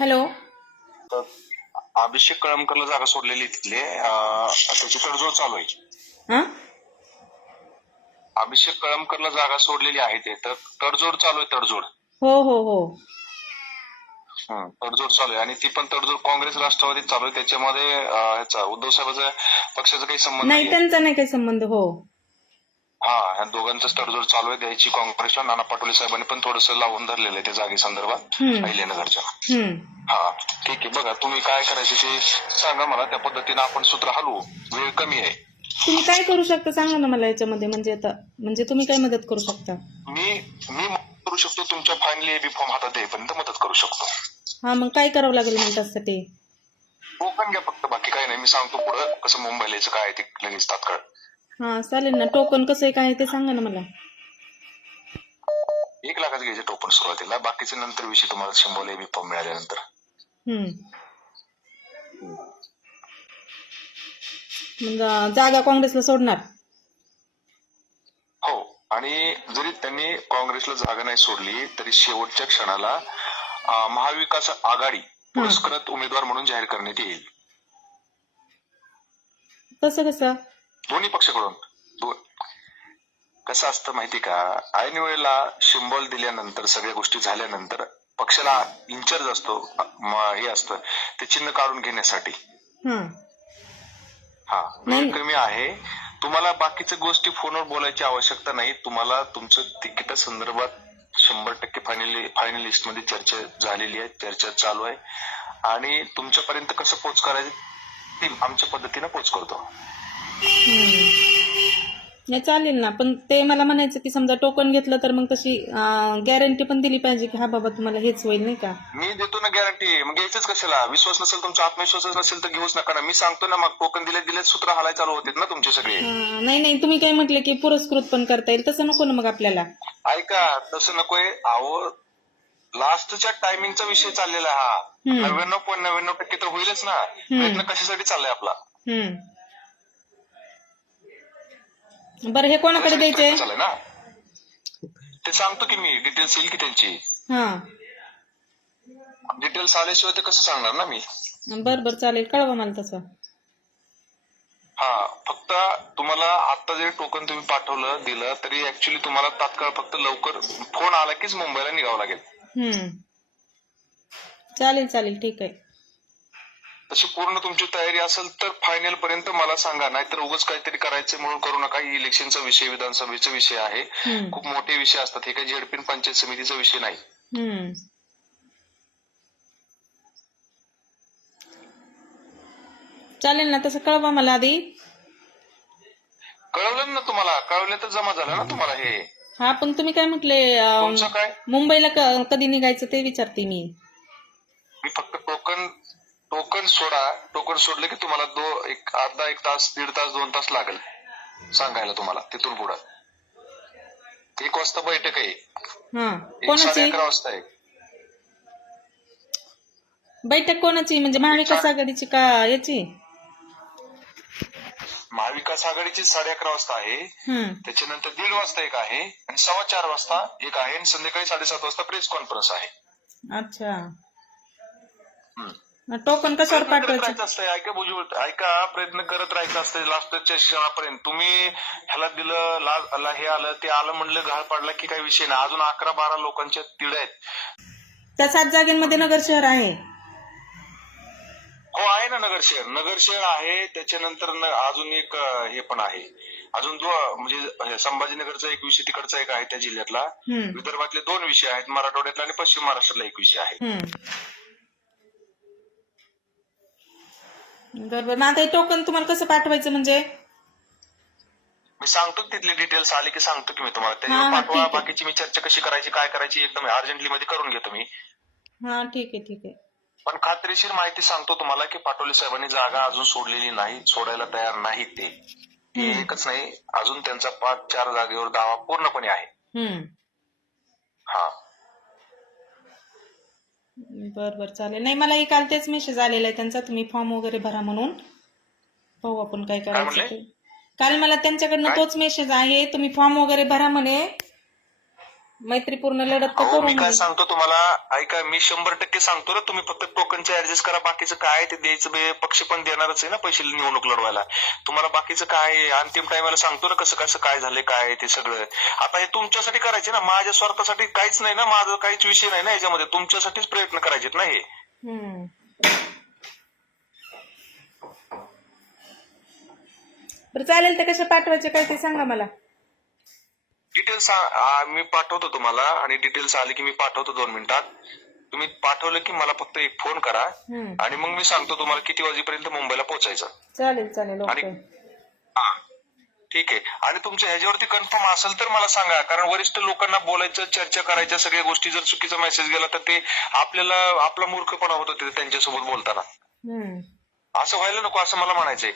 Hello. तर अभिषेक कळमकरला जागा सोडलेली तिथले त्याची तडजोड चालू आहे. हा अभिषेक कळमकरला जागा सोडलेली आहे ते तर तडजोड चालू आहे. तडजोड हो हो हो तडजोड चालू आहे आणि ती पण तडजोड काँग्रेस राष्ट्रवादीत चालू आहे. त्याच्यामध्ये ह्याचा उद्धव साहेबांचा पक्षाचा काही संबंध नाही, नाही. त्यांचा नाही काही संबंध. हो हा ह्या दोघांचाच तडजोड चालू आहे. द्यायची काँग्रेसच्या नाना पाटोले साहेबांनी पण थोडंसं लावून धरलेलं आहे त्या जागे संदर्भात अहिल्यानगरच्या. हा ठीक आहे. बघा तुम्ही काय करायचं ते सांगा मला, त्या पद्धतीने आपण सूत्र हलवू. वेळ कमी आहे. तुम्ही काय करू शकता सांगा ना मला याच्यामध्ये. म्हणजे तुम्ही काय मदत करू शकता? मी मदत करू शकतो. तुमच्या फायनली एबी फॉर्म हातात येईपर्यंत मदत करू शकतो. हा, मग काय करावं लागेल मला त्यासाठी? टोकन घ्या फक्त, बाकी काही नाही. मी सांगतो पुढं कसं मुंबईला यायचं काय ते लगेच तात्काळ. हा चालेल ना. टोकन कसं आहे काय ते सांगा ना मला. 1 लाखाचं घ्यायचं टोकन सुरुवातीला, बाकीचे नंतर विषय तुम्हाला 100 एबी फॉर्म मिळाल्यानंतर. जागा काँग्रेसला सोडणार? हो, आणि जरी त्यांनी काँग्रेसला जागा नाही सोडली तरी शेवटच्या क्षणाला महाविकास आघाडी पुरस्कृत उमेदवार म्हणून जाहीर करण्यात येईल. कसं कसं? दोन्ही पक्षाकडून. कसं असतं माहिती का, ऐन वेळेला सिंबॉल दिल्यानंतर सगळ्या गोष्टी झाल्यानंतर पक्षाला इन्चार्ज असतो, हे असतं ते चिन्ह काढून घेण्यासाठी. हा वेळ कमी आहे. तुम्हाला बाकीच्या गोष्टी फोनवर बोलायची आवश्यकता नाही. तुम्हाला तुमचं तिकीट संदर्भात 100% फायनल लिस्ट मध्ये चर्चा झालेली आहे, चर्चा चालू आहे आणि तुमच्यापर्यंत कसं पोच करायचं ते आमच्या पद्धतीने पोच करतो. नाही चालेल ना, पण ते मला म्हणायचं की समजा टोकन घेतलं तर मग तशी गॅरंटी पण दिली पाहिजे की हा बाबा तुम्हाला हेच होईल, नाही का? मी देतो ना गॅरंटी. मग घ्यायचंच कशाला? विश्वास नसेल तुमचा, आत्मविश्वासच नसेल तर घेऊच नका ना. मी सांगतो ना, मग टोकन दिले सूत्र हालाय चालू होते ना तुमचे सगळे. नाही नाही, तुम्ही काय म्हटले की पुरस्कृत पण करता येईल, तसं नको ना मग आपल्याला. ऐका, तसं नकोय. अहो लास्टच्या टायमिंगचा विषय चाललेला हा. 99.99% तर होईलच ना. प्रयत्न कशासाठी चाललाय आपला? बरं, हे कोणाकडे द्यायचे चाललाय ना ते सांगतो की मी. डिटेल्स येईल की त्यांची. डिटेल्स आल्याशिवाय ते कसं सांगणार ना मी. बर चालेल, कळवा मला तसं. हा, फक्त तुम्हाला आता जरी टोकन तुम्ही पाठवलं दिलं तरी ऍक्च्युली तुम्हाला तात्काळ फक्त लवकर फोन आला कीच मुंबईला निघावं लागेल. चालेल ठीक आहे. तशी पूर्ण तुमची तयारी असेल तर फायनल पर्यंत मला सांगा, नाहीतर उगाच काहीतरी करायचं म्हणून करू नका. ही इलेक्शनचा विषय, विधानसभेचा विषय आहे. खूप मोठे विषय असतात. हे काही झेडपी पंचायत समितीचा विषय नाही. चालेल ना, तसं कळवा मला आधी. कळवलं ना तुम्हाला? कळवलं तर जमा झालं ना तुम्हाला हे. हा, पण तुम्ही काय म्हटले काय मुंबईला कधी निघायचं ते विचारते मी. मी फक्त टोकन सोडा. टोकन सोडलं की तुम्हाला अर्धा 1 तास, 1.5 तास, 2 तास लागेल सांगायला तुम्हाला. तिथून पुढे 1 वाजता बैठक आहे. 11:30 वाजता आहे बैठक. कोणाची? म्हणजे महाविकास आघाडीची का याची? महाविकास आघाडीची 11:30 वाजता आहे. त्याच्यानंतर 1:30 वाजता एक आहे आणि 4:15 वाजता एक आहे आणि संध्याकाळी 7:30 वाजता प्रेस कॉन्फरन्स आहे. अच्छा, टोकन कशावर पाठवायचं असतं? ऐका, प्रयत्न करत राहायचं असतं लास्टच्या क्षणापर्यंत. तुम्ही ह्याला दिलं, हे आलं ते आलं म्हणलं, घाळ पाडला की काही विषय नाही. अजून 11-12 लोकांच्या तिढ्या आहेत. त्या 7 जागेमध्ये नगर शहर आहे. हो आहे ना, नगर शहर आहे. त्याच्यानंतर अजून एक हे पण आहे. अजून म्हणजे संभाजीनगरचा एक विषय तिकडचा एक आहे त्या जिल्ह्यातला. विदर्भातले 2 विषय आहेत, मराठवाड्यातला आणि पश्चिम महाराष्ट्रातला एक विषय आहे. बरोबर. मग आता टोकन तुम्हाला कसं पाठवायचं? म्हणजे मी सांगतो तिथले डिटेल्स आले की सांगतो की मी तुम्हाला. त्याच्यावर पाठवा. बाकीची मी चर्चा कशी करायची, काय करायची एकदम अर्जंटली मध्ये करून घेतो मी. हा ठीक आहे. पण खात्रीशीर माहिती सांगतो तुम्हाला की पाटोले साहेबांनी जागा अजून सोडलेली नाही, सोडायला तयार नाही. ते एकच नाही, अजून त्यांचा 5-4 जागेवर दावा पूर्णपणे आहे. हा, बर चालेल. नाही, मला काल तेच मेसेज आलेला आहे त्यांचा, तुम्ही फॉर्म वगैरे भरा म्हणून. पाहू आपण काय करायचं ते. काल मला त्यांच्याकडनं तोच मेसेज आहे, तुम्ही फॉर्म वगैरे भरा म्हणे. मैत्रीपूर्ण लढत तर अहो मी करून काय घे. सांगतो तुम्हाला, ऐका मी 100% सांगतो ना, तुम्ही फक्त टोकनचे ऍडजस्ट करा, बाकीचं काय ते द्यायचं पक्ष पण देणारच आहे ना पैसे निवडणूक लढवायला. तुम्हाला बाकीचं काय आहे, अंतिम टायमाला सांगतो ना कसं कसं काय झालंय काय आहे ते सगळं. आता हे तुमच्यासाठी करायचे ना, माझ्या स्वार्थासाठी काहीच नाही ना, माझा काहीच विषय नाही ना याच्यामध्ये, तुमच्यासाठीच प्रयत्न करायचे ना हे. हम्म. बरं चालेल, ते कशा पाठवायचे काय ते सांगा मला. डिटेल्स मी पाठवतो तुम्हाला, आणि डिटेल्स आले की मी पाठवतो 2 मिनिटात. तुम्ही पाठवलं की मला फक्त एक फोन करा, हम्म. आणि मग मी सांगतो तुम्हाला किती वाजेपर्यंत मुंबईला पोहोचायचं. चालेल चालेल, आणि ओके. हा ठीक आहे. आणि तुमच्या ह्याच्यावरती कन्फर्म असेल तर मला सांगा, कारण वरिष्ठ लोकांना बोलायचं, चर्चा करायच्या सगळ्या गोष्टी, जर चुकीचा मेसेज गेला तर ते आपल्याला आपला मूर्खपणा होतो त्यांच्यासोबत बोलताना. हम्म. असं व्हायला नको, असं मला म्हणायचंय.